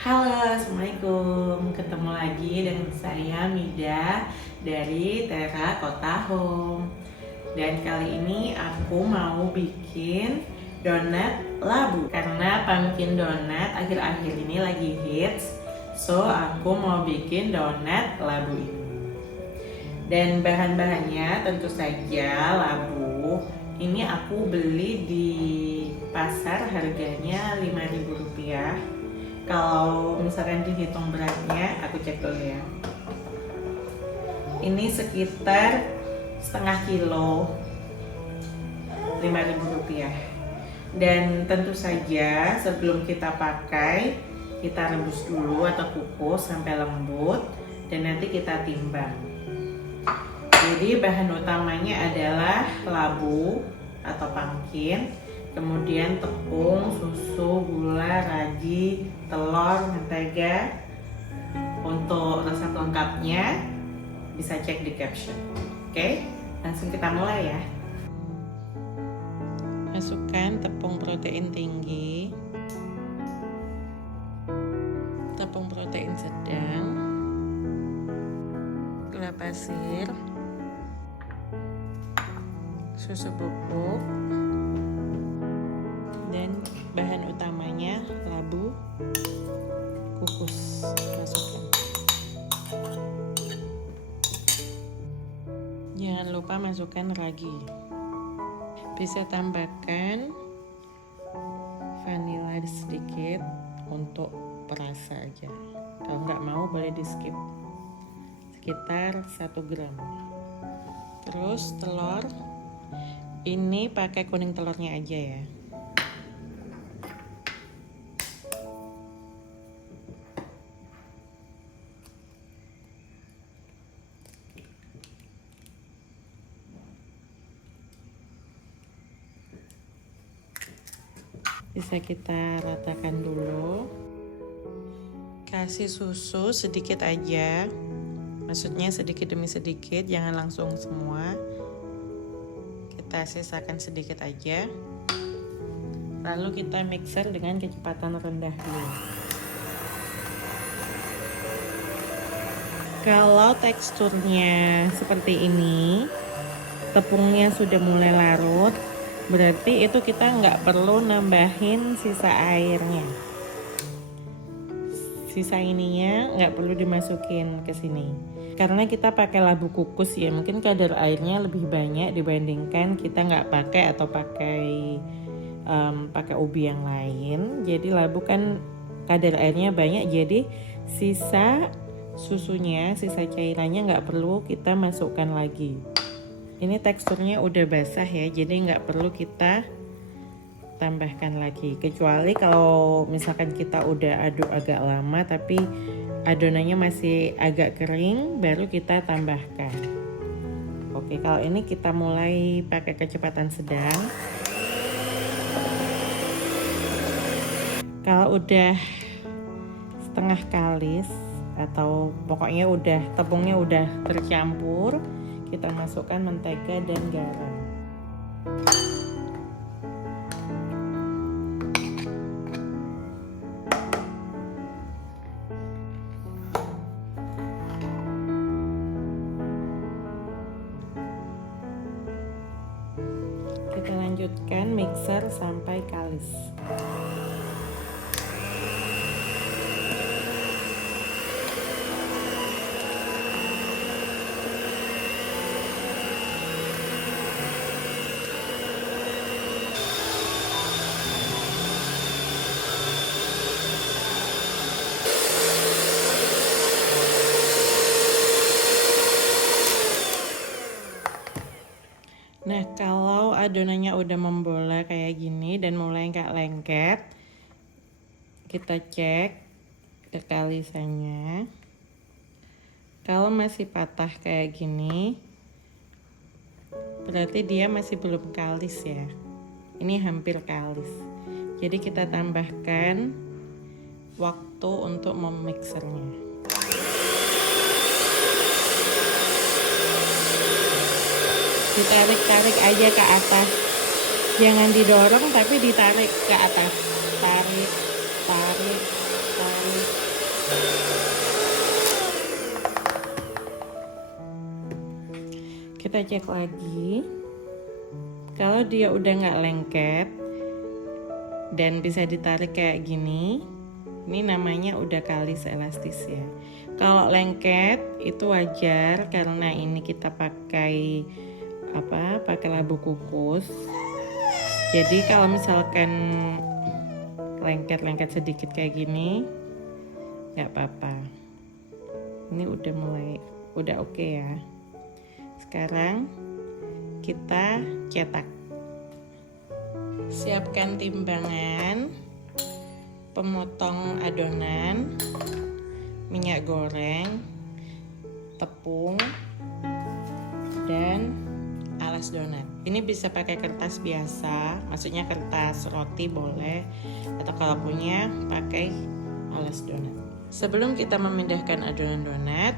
Halo, Assalamualaikum. Ketemu lagi dengan saya Mida dari Terakota Home. Dan kali ini aku mau bikin donat labu karena pumpkin donat akhir-akhir ini lagi hits. So, aku mau bikin donat labu ini. Dan bahan-bahannya tentu saja labu. Ini aku beli di pasar harganya Rp5.000. Kalau misalkan dihitung beratnya, aku cek dulu ya. Ini sekitar setengah kilo, Rp5.000. Dan tentu saja sebelum kita pakai, kita rebus dulu atau kukus sampai lembut dan nanti kita timbang. Jadi bahan utamanya adalah labu atau pumpkin, kemudian tepung, susu, gula, ragi, telur, mentega. Untuk resep lengkapnya bisa cek di caption. Oke, langsung kita mulai ya. Masukkan tepung protein tinggi, tepung protein sedang, gula pasir, susu bubuk, dan bahan utamanya labu kukus. Masukkan. Jangan lupa masukkan ragi. Bisa tambahkan vanila sedikit untuk perasa aja. Kalau nggak mau boleh di skip. Sekitar 1 gram. Terus telur. Ini pakai kuning telurnya aja ya. Bisa kita ratakan dulu. Kasih susu sedikit aja. Maksudnya sedikit demi sedikit, jangan langsung semua. Kita sisakan sedikit aja. Lalu kita mixer dengan kecepatan rendah dulu. Kalau teksturnya seperti ini, tepungnya sudah mulai larut, berarti itu kita nggak perlu nambahin sisa airnya. Sisa ininya nggak perlu dimasukin ke sini. Karena kita pakai labu kukus ya, mungkin kadar airnya lebih banyak dibandingkan kita nggak pakai atau pakai ubi yang lain. Jadi labu kan kadar airnya banyak, jadi sisa susunya, sisa cairannya nggak perlu kita masukkan lagi. Ini teksturnya udah basah ya, jadi nggak perlu kita tambahkan lagi. Kecuali kalau misalkan kita udah aduk agak lama tapi adonannya masih agak kering, baru kita tambahkan. Oke, kalau ini kita mulai pakai kecepatan sedang. Kalau udah setengah kalis atau pokoknya udah tepungnya udah tercampur, kita masukkan mentega dan garam. Kita lanjutkan mixer sampai kalis. Nah, kalau adonannya udah membola kayak gini dan mulai nggak lengket, kita cek kekalisannya. Kalau masih patah kayak gini, berarti dia masih belum kalis ya. Ini hampir kalis. Jadi kita tambahkan waktu untuk memixernya. Ditarik-tarik aja ke atas, jangan didorong tapi ditarik ke atas, tarik, tarik, tarik. Kita cek lagi. Kalau dia udah nggak lengket dan bisa ditarik kayak gini, ini namanya udah kalis elastis ya. Kalau lengket itu wajar karena ini kita pakai labu kukus. Jadi kalau misalkan lengket sedikit kayak gini, nggak apa-apa. Ini udah oke ya. Sekarang kita cetak. Siapkan timbangan, pemotong adonan, minyak goreng, tepung, dan alas donat. Ini bisa pakai kertas biasa, maksudnya kertas roti boleh, atau kalau punya pakai alas donat. Sebelum kita memindahkan adonan donat,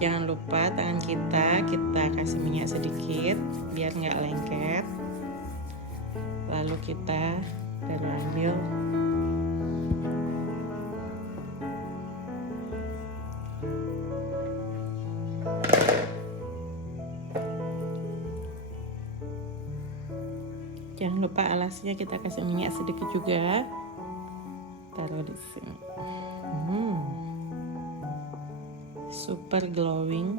jangan lupa tangan kita kasih minyak sedikit biar nggak lengket. Lalu kita baru ambil jangan lupa alasnya kita kasih minyak sedikit juga. Taruh di sini. Super glowing.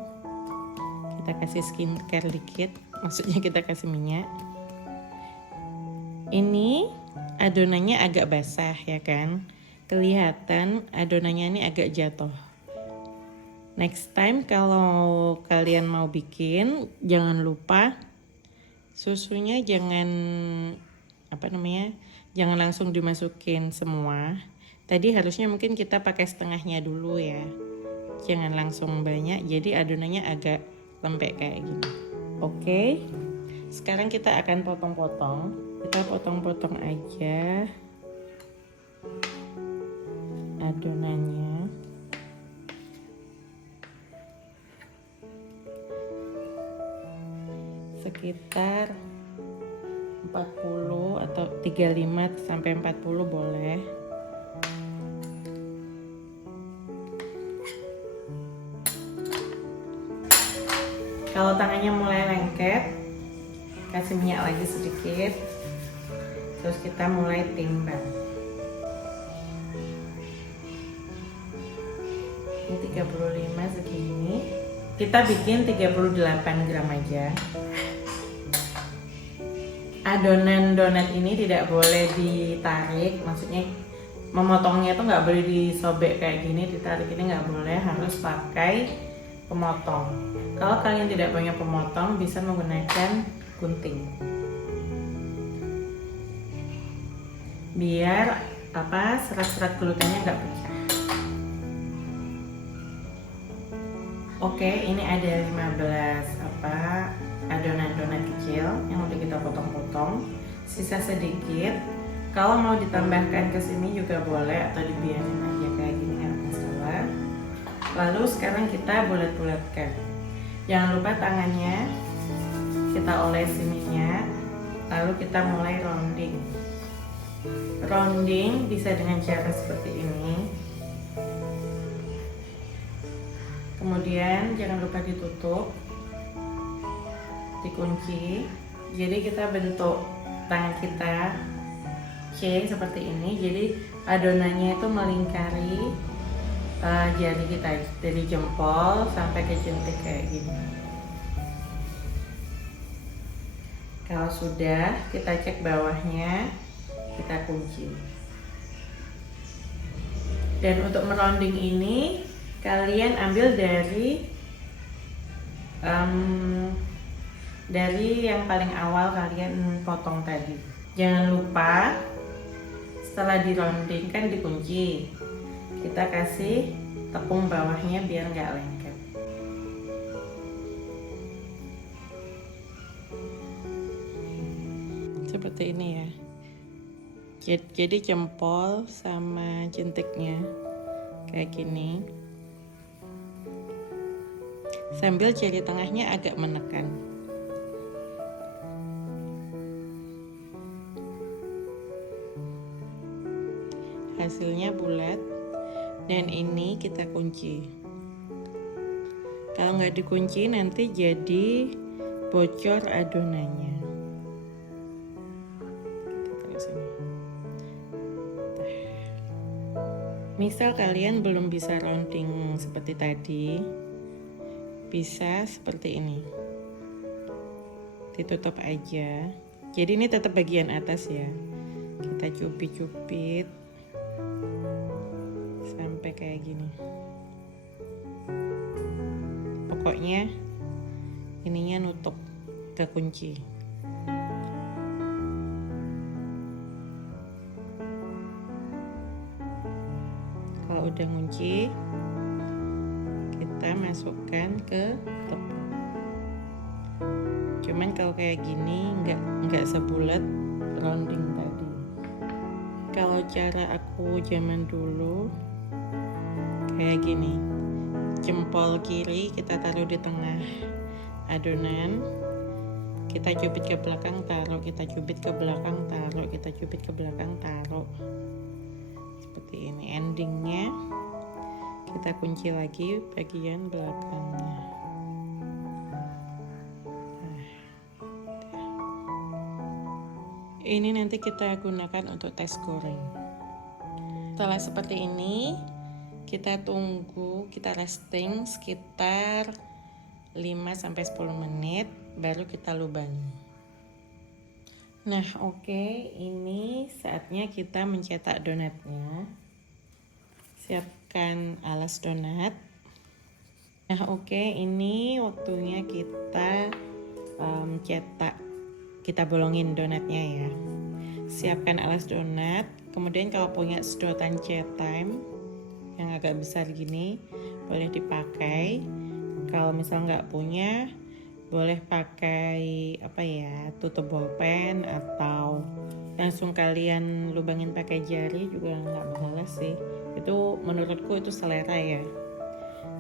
Kita kasih skincare dikit, maksudnya kita kasih minyak. Ini adonannya agak basah ya kan, kelihatan adonannya ini agak jatuh. Next time kalau kalian mau bikin, jangan lupa susunya jangan jangan langsung dimasukin semua. Tadi harusnya mungkin kita pakai setengahnya dulu ya, jangan langsung banyak, jadi adonannya agak lembek kayak gini. Oke, sekarang kita akan potong-potong. Kita potong-potong aja adonannya. Sekitar 40 atau 35 sampai 40 boleh. Kalau tangannya mulai lengket, kasih minyak lagi sedikit. Terus kita mulai timbang. Ini 35 segini. Kita bikin 38 gram aja. Adonan donat ini tidak boleh ditarik, maksudnya memotongnya tuh nggak boleh disobek kayak gini, ditarik ini nggak boleh, harus pakai pemotong. Kalau kalian tidak punya pemotong, bisa menggunakan gunting. Biar serat-serat glutennya nggak pecah. Oke, ini ada 15 adonan donat kecil yang udah kita potong-potong. Sisa sedikit. Kalau mau ditambahkan ke sini juga boleh atau dibiarin aja kayak gini, nggak masalah. Lalu sekarang kita bulat-bulatkan. Jangan lupa tangannya kita olesi minyak. Lalu kita mulai rounding. Rounding bisa dengan cara seperti ini. Kemudian jangan lupa ditutup, dikunci. Jadi kita bentuk tangan kita C seperti ini. Jadi adonannya itu melingkari jari kita dari jempol sampai ke jentik kayak gini. Kalau sudah, kita cek bawahnya, kita kunci. Dan untuk merounding ini, kalian ambil dari yang paling awal kalian potong tadi. Jangan lupa setelah di rounding kan dikunci, kita kasih tepung bawahnya biar nggak lengket. Seperti ini ya. Jadi jempol sama jentiknya kayak gini. Sambil jari tengahnya agak menekan. Hasilnya bulat dan ini kita kunci. Kalau nggak dikunci nanti jadi bocor adonannya. Misal kalian belum bisa rounding seperti tadi, bisa seperti ini, ditutup aja. Jadi ini tetap bagian atas ya, kita cubit-cubit sampai kayak gini. Pokoknya ininya nutup, kekunci. Kalau udah ngunci, kita masukkan ke tepung. Cuman kalau kayak gini nggak sebulat rounding tadi. Kalau cara aku zaman dulu kayak gini, jempol kiri kita taruh di tengah adonan, kita cubit ke belakang taruh, kita cubit ke belakang taruh, kita cubit ke belakang taruh, seperti ini. Endingnya kita kunci lagi bagian belakangnya. Ini nanti kita gunakan untuk tes goreng. Setelah seperti ini, kita tunggu, kita resting sekitar 5-10 menit, baru kita lubangi. Nah, oke, ini saatnya kita mencetak donatnya. Siapkan alas donat. Nah, oke, ini waktunya kita cetak. Kita bolongin donatnya ya. Siapkan alas donat. Kemudian kalau punya sedotan cat time yang agak besar gini, boleh dipakai. Kalau misal nggak punya, boleh pakai tutup bolpen, atau langsung kalian lubangin pakai jari juga nggak masalah sih. Itu menurutku itu selera ya.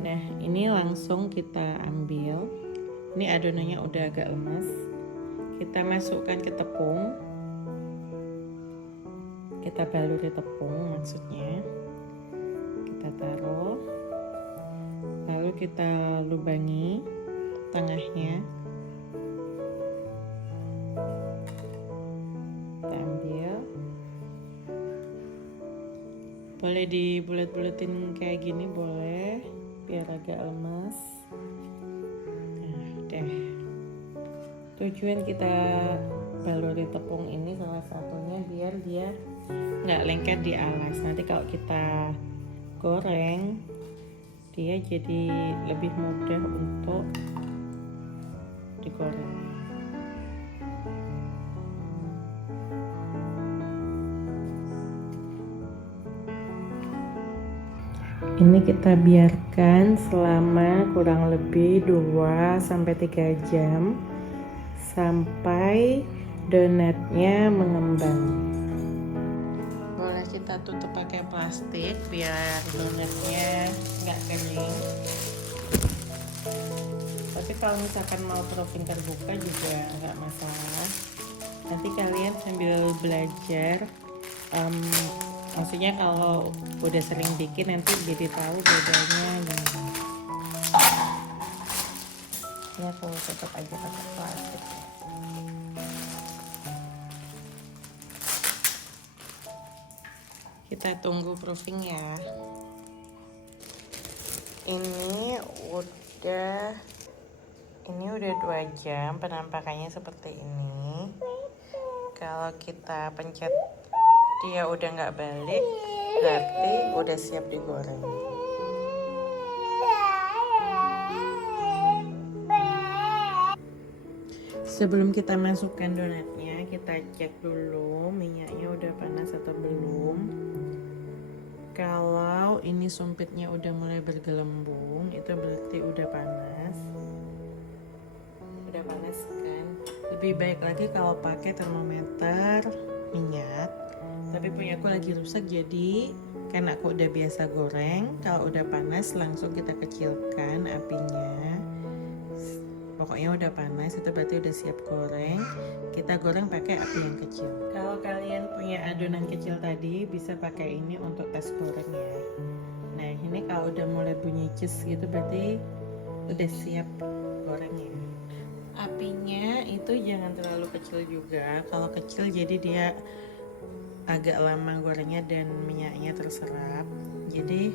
Nah, ini langsung kita ambil. Ini adonannya udah agak lemas. Kita masukkan ke tepung. Kita baluri tepung maksudnya. Kita taruh. Lalu kita lubangi tengahnya. Kita ambil. Boleh dibulet-buletin kayak gini, boleh, biar agak lemas. Nah, udah. Tujuan kita baluri tepung ini salah satunya biar dia nggak lengket di alas. Nanti kalau kita goreng, dia jadi lebih mudah untuk digoreng. Ini kita biarkan selama kurang lebih 2-3 jam sampai donatnya mengembang. Boleh kita tutup pakai plastik biar donatnya nggak kering. Tapi kalau misalkan mau proofing terbuka juga nggak masalah. Nanti kalian sambil belajar, maksudnya kalau udah sering bikin nanti jadi tahu bedanya gimana. Ya, aku tutup aja pakai plastik. Kita tunggu proofing ya. Ini udah 2 jam, penampakannya seperti ini. Kalau kita pencet dia udah nggak balik, berarti udah siap digoreng. Sebelum kita masukkan donatnya, kita cek dulu minyaknya udah panas atau belum. Kalau ini sumpitnya udah mulai bergelembung, itu berarti udah panas. Udah panas kan? Lebih baik lagi kalau pakai termometer minyak. Tapi punya aku lagi rusak, jadi karena aku udah biasa goreng, kalau udah panas langsung kita kecilkan apinya. Pokoknya udah panas, itu berarti udah siap goreng. Kita goreng pakai api yang kecil. Kalau kalian punya adonan kecil tadi, bisa pakai ini untuk tes goreng ya. Nah, ini kalau udah mulai bunyi ces gitu berarti udah siap gorengnya. Apinya itu jangan terlalu kecil juga. Kalau kecil jadi dia agak lama gorengnya dan minyaknya terserap. Jadi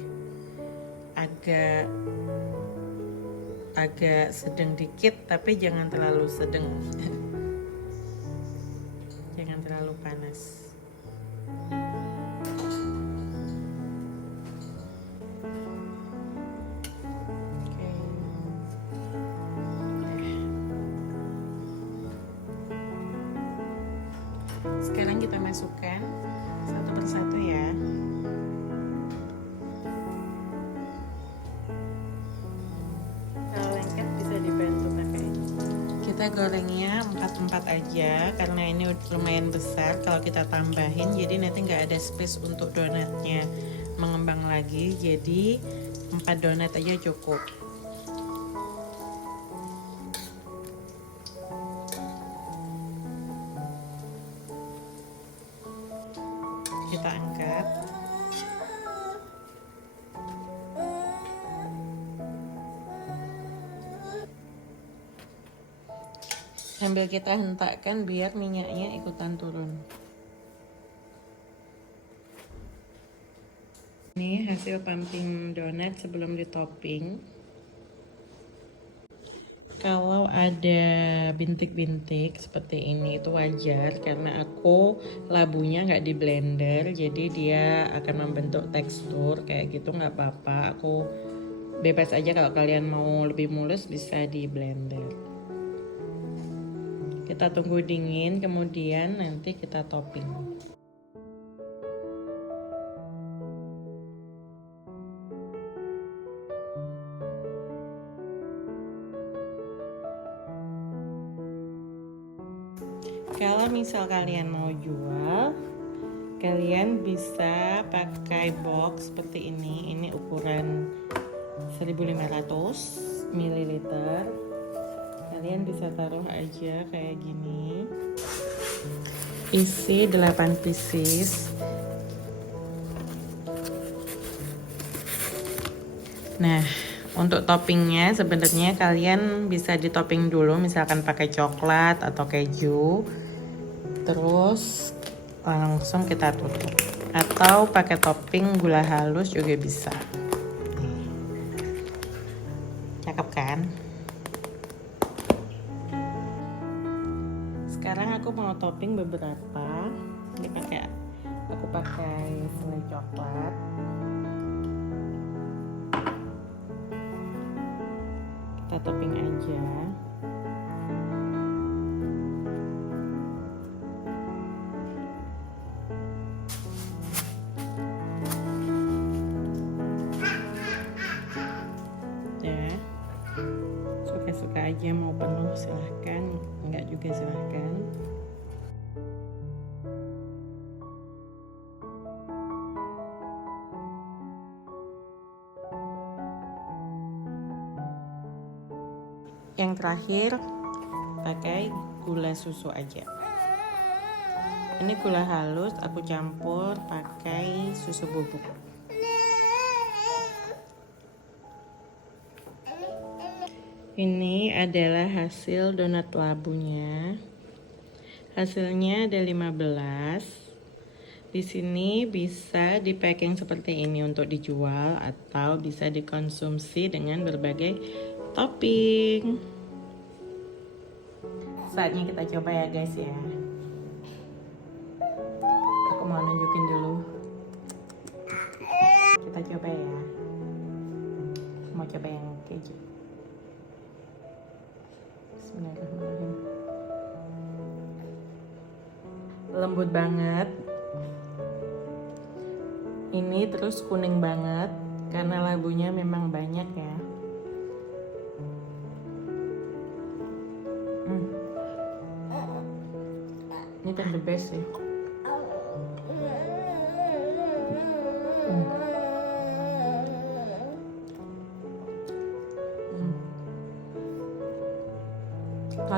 agak sedang dikit, tapi jangan terlalu sedang. Jangan terlalu panas. Sekarang kita masukkan satu persatu ya. Kalau lengket bisa dibantu pakai. Kita gorengnya 4-4 aja karena ini lumayan besar. Kalau kita tambahin jadi nanti nggak ada space untuk donatnya mengembang lagi. Jadi 4 donat aja cukup. Kita angkat. Sambil kita hentakkan biar minyaknya ikutan turun. Ini hasil pumping donat sebelum ditopping. Kalau ada bintik-bintik seperti ini itu wajar karena aku labunya nggak di blender, jadi dia akan membentuk tekstur kayak gitu, nggak apa-apa. Aku bebas aja, kalau kalian mau lebih mulus bisa di blender. Kita tunggu dingin, kemudian nanti kita topping. Kalau misal kalian mau jual, kalian bisa pakai box seperti ini. Ini ukuran 1500 ml. Kalian bisa taruh aja kayak gini. Isi 8 pieces. Nah, untuk toppingnya sebenarnya kalian bisa ditopping dulu, misalkan pakai coklat atau keju. Terus langsung kita tutup, atau pakai topping gula halus juga bisa. Cakep kan? Sekarang aku mau topping beberapa. Aku pakai selai coklat. Kita topping aja. Suka aja, mau penuh silahkan, enggak juga silahkan. Yang terakhir pakai gula susu aja. Ini gula halus aku campur pakai susu bubuk. Ini adalah hasil donat labunya. Hasilnya ada 15. Di sini bisa di packing seperti ini untuk dijual atau bisa dikonsumsi dengan berbagai topping. Saatnya kita coba ya guys ya. Aku mau nunjukin dulu. Kita coba ya. Mau coba yang keju. Bismillahirrahmanirrahim. Lembut banget. Ini terus kuning banget karena labunya memang banyak ya. Ini kan the best sih.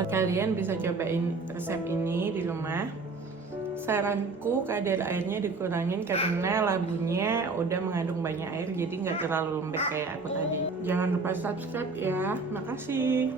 Kalian bisa cobain resep ini di rumah. Saranku kadar airnya dikurangin karena labunya udah mengandung banyak air, jadi nggak terlalu lembek kayak aku tadi. Jangan lupa subscribe ya. Makasih.